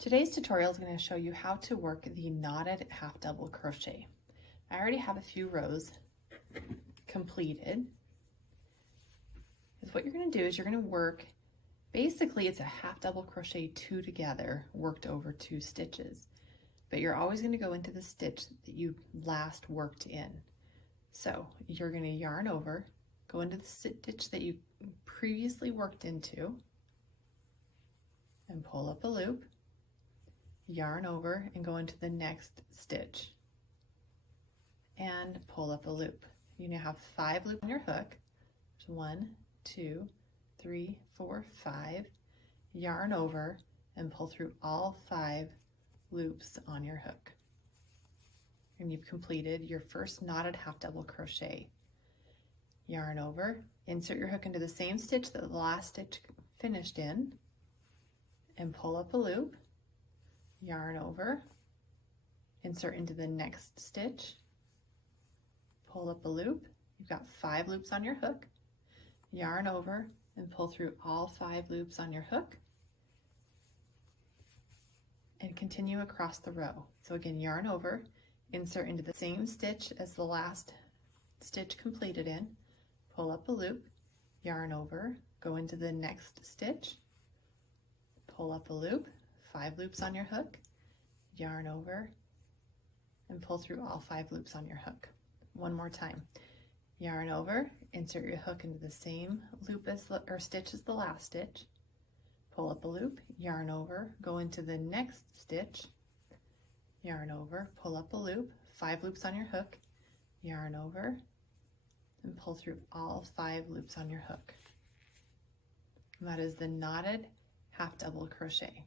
Today's tutorial is going to show you how to work the knotted half double crochet. I already have a few rows completed. What you're going to do is you're going to work, basically it's a half double crochet two together worked over two stitches, but you're always going to go into the stitch that you last worked in. So you're going to yarn over, go into the stitch that you previously worked into, and pull up a loop, yarn over and go into the next stitch and pull up a loop. You now have 5 loops on your hook. There's 1, 2, 3, 4, 5. Yarn over and pull through all 5 loops on your hook. And you've completed your first knotted half double crochet. Yarn over, insert your hook into the same stitch that the last stitch finished in, and pull up a loop. Yarn over, insert into the next stitch, pull up a loop. You've got 5 loops on your hook. Yarn over and pull through all 5 loops on your hook, and continue across the row. So again, yarn over, insert into the same stitch as the last stitch completed in, pull up a loop, yarn over, go into the next stitch, pull up a loop, 5 loops on your hook, yarn over, and pull through all 5 loops on your hook. One more time. Yarn over, insert your hook into the same loop or stitch as the last stitch, pull up a loop, yarn over, go into the next stitch, yarn over, pull up a loop, 5 loops on your hook, yarn over, and pull through all 5 loops on your hook. And that is the knotted half double crochet.